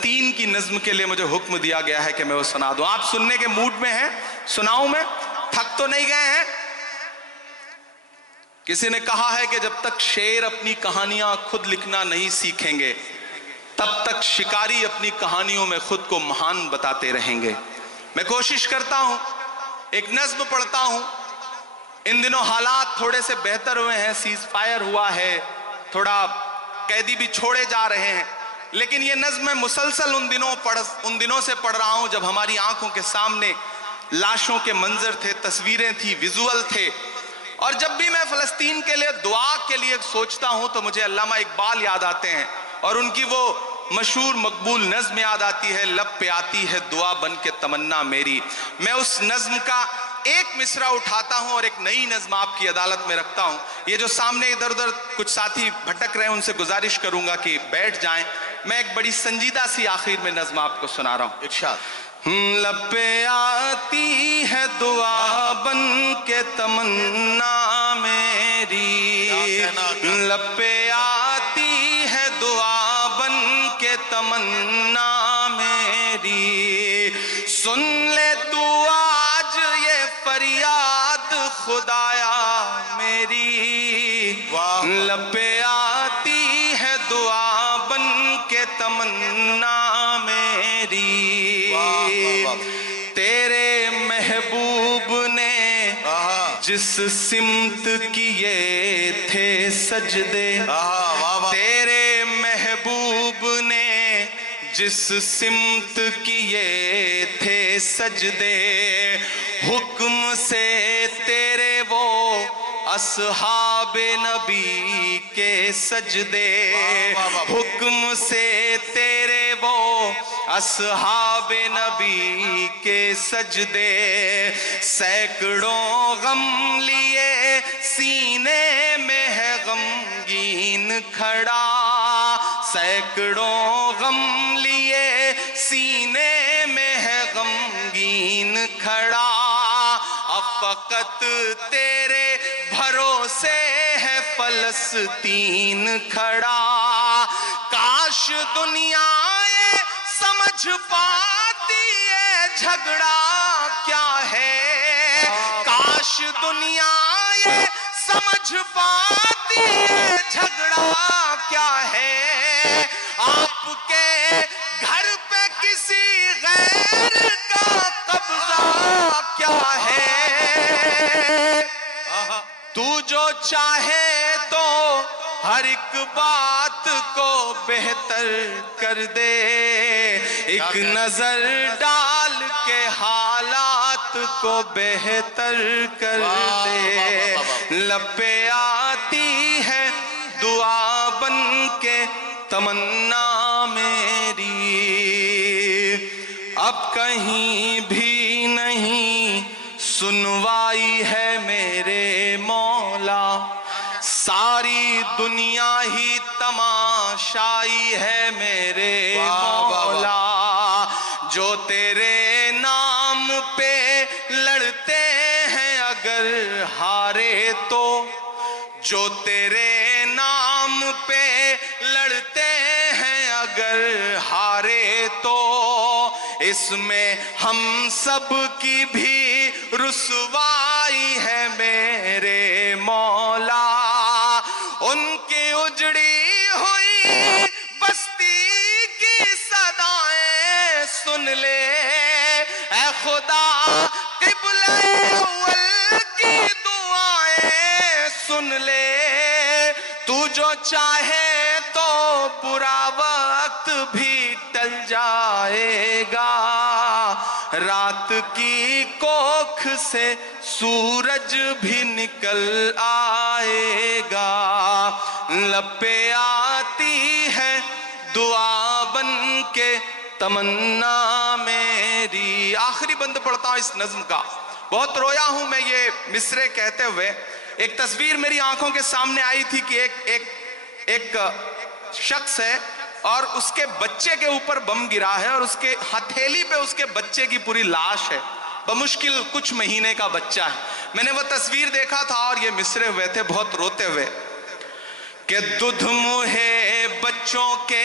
فلسطین کی نظم کے لیے مجھے حکم دیا گیا ہے کہ میں وہ سنا دوں. آپ سننے کے موڈ میں ہیں؟ سناؤں میں؟ تھک تو نہیں گئے ہیں؟ کسی نے کہا ہے کہ جب تک شیر اپنی کہانیاں خود لکھنا نہیں سیکھیں گے تب تک شکاری اپنی کہانیوں میں خود کو مہان بتاتے رہیں گے. میں کوشش کرتا ہوں، ایک نظم پڑھتا ہوں. ان دنوں حالات تھوڑے سے بہتر ہوئے ہیں، سیز فائر ہوا ہے، تھوڑا قیدی بھی چھوڑے جا رہے ہیں، لیکن یہ نظم میں مسلسل ان دنوں سے پڑھ رہا ہوں جب ہماری آنکھوں کے سامنے لاشوں کے منظر تھے، تصویریں تھی، ویژول تھے. اور جب بھی میں فلسطین کے لیے دعا کے لیے سوچتا ہوں تو مجھے علامہ اقبال یاد آتے ہیں اور ان کی وہ مشہور مقبول نظم یاد آتی ہے، لب پہ آتی ہے دعا بن کے تمنا میری. میں اس نظم کا ایک مصرع اٹھاتا ہوں اور ایک نئی نظم آپ کی عدالت میں رکھتا ہوں. یہ جو سامنے ادھر ادھر کچھ ساتھی بھٹک رہے ہیں ان سے گزارش کروں گا کہ بیٹھ جائیں. میں ایک بڑی سنجیدہ سی آخر میں نظم آپ کو سنا رہا ہوں. ارشاد. لب پہ آتی ہے دعا بن کے تمنا میری، لب پہ آتی ہے دعا بن کے تمنا میری. سن لے تو آج یہ فریاد خدایا میری، لب پہ آتی ہے دعا بن کے تمنا میری. تیرے محبوب نے جس سمت کیے تھے سجدے، تیرے محبوب نے جس سمت کیے تھے سجدے، حکم سے تیرے وہ اصحاب نبی کے سجدے، حکم سے تیرے وہ اصحاب نبی کے سجدے. سینکڑوں غم لیے سینے میں ہے غمگین کھڑا، سینکڑوں غم لیے سینے میں ہے غمگین کھڑا. اب فقط تیرے بھروسے ہے فلسطین کھڑا. کاش دنیا یہ سمجھ پاتی ہے جھگڑا کیا ہے، کاش دنیا یہ سمجھ پاتی ہے جھگڑا کیا ہے. آپ کے گھر پہ کسی غیر کا قبضہ کیا ہے. تو جو چاہے تو ہر ایک بات کو بہتر کر دے، ایک نظر ڈال کے حالات کو بہتر کر دے. لب پہ آتی ہے دعا بن کے تمنا میری، اب کہیں بھی نہیں سنوائی ہے میرے مولا، ساری دنیا ہی تماشائی ہے میرے مولا. جو تیرے نام پہ لڑتے ہیں اگر ہارے تو، جو تیرے نام پہ لڑتے ہیں اگر ہارے تو، اس میں ہم سب کی بھی رسوائی ہے میرے مولا. ان کی اجڑی ہوئی بستی کی صدائیں سن لے اے خدا، قبلہ اول کی دعائیں سن لے. تو جو چاہے تو برا وقت بھی ٹل جائے گا، رات کی کوکھ سے سورج بھی نکل آئے گا. لب پہ آتی ہے دعا بن کے تمنا میری. آخری بند پڑھتا ہوں اس نظم کا. بہت رویا ہوں میں یہ مصرے کہتے ہوئے. ایک تصویر میری آنکھوں کے سامنے آئی تھی کہ ایک شخص ہے اور اس کے بچے کے اوپر بم گرا ہے اور اس کے ہتھیلی پہ اس کے بچے کی پوری لاش ہے، بمشکل کچھ مہینے کا بچہ ہے. میں نے وہ تصویر دیکھا تھا اور یہ مصرے ہوئے تھے بہت روتے ہوئے کہ دودھ منہ بچوں کے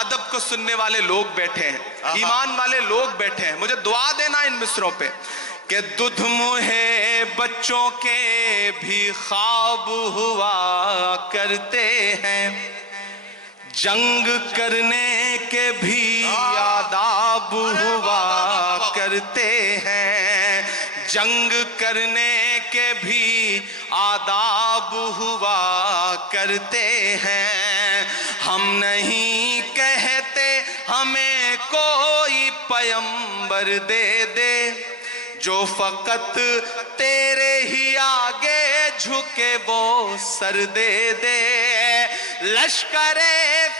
ادب کو سننے والے لوگ بیٹھے ہیں, ایمان والے لوگ بیٹھے ہیں, مجھے دعا دینا ان مصروں پہ کہ دودھ منہ بچوں کے بھی خواب ہوا کرتے ہیں, جنگ کرنے کے بھی آداب ہوا کرتے ہیں, جنگ کرنے کے بھی آداب ہوا کرتے ہیں. ہم نہیں کہتے ہمیں کوئی پیمبر دے دے, جو فقط تیرے ہی آگے جھکے وہ سر دے دے. لشکر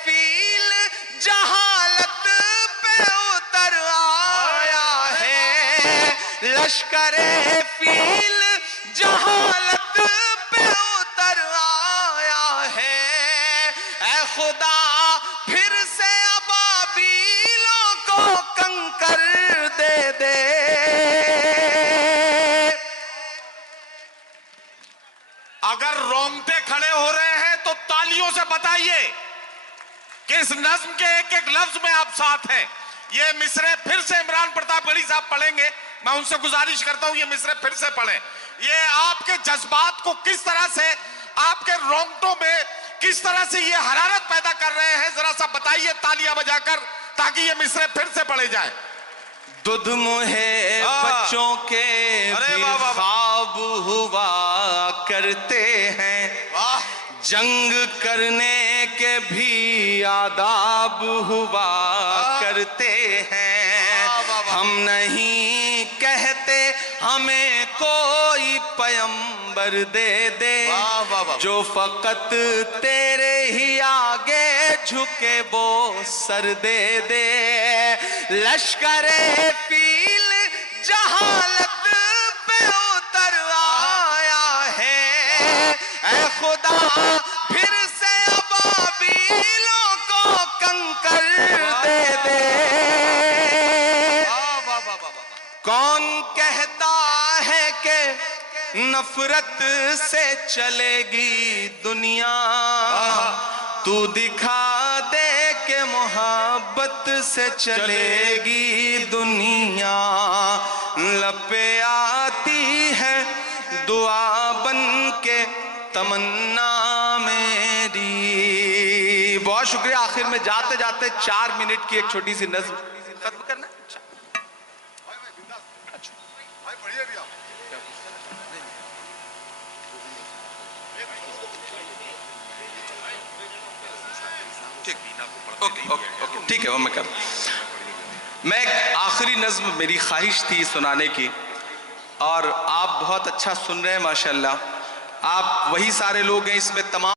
فیل جہالت پہ اتر آیا ہے, لشکر فیل جہالت پہ اتر آیا ہے. اے خدا پھر سے ابابیلوں کو کنکر دے دے. اگر رونگٹے کھڑے ہو رہے ہیں تو تالیوں سے بتائیے کہ اس نظم کے ایک ایک لفظ میں آپ ساتھ ہیں. یہ مصرے پھر سے عمران پرتاپ گڑھی صاحب پڑھیں گے, میں ان سے گزارش کرتا ہوں یہ مصرے پھر سے پڑھیں. یہ آپ کے جذبات کو کس طرح سے, آپ کے رونگٹوں میں کس طرح سے یہ حرارت پیدا کر رہے ہیں, ذرا سا بتائیے تالیاں بجا کر, تاکہ یہ مصرے پھر سے پڑھے جائیں. دودھ منہ بچوں کے بھی خواب ہوا کرتے ہیں, جنگ کرنے کے بھی آداب ہوا کرتے ہیں. ہم نہیں کہتے ہمیں کوئی پیمبر دے دے, جو فقط تیرے ہی آگے جھکے وہ سر دے دے. لشکر فیل جہالت پہ اتر آیا ہے, اے خدا پھر سے ابابیلوں کو کنکر دے دے. کون کہتا ہے کہ نفرت سے چلے گی دنیا, تو دکھا دے کہ محبت سے چلے گی دنیا. لپے آتی ہے دعا بن کے تمنا میری. بہت شکریہ. آخر میں جاتے جاتے 4 منٹ کی ایک چھوٹی سی نظم ختم کرنا. ٹھیک ہے وہ میں کر. میں ایک آخری نظم میری خواہش تھی سنانے کی, اور آپ بہت اچھا سن رہے ہیں ماشاءاللہ. آپ وہی سارے لوگ ہیں, اس میں تمام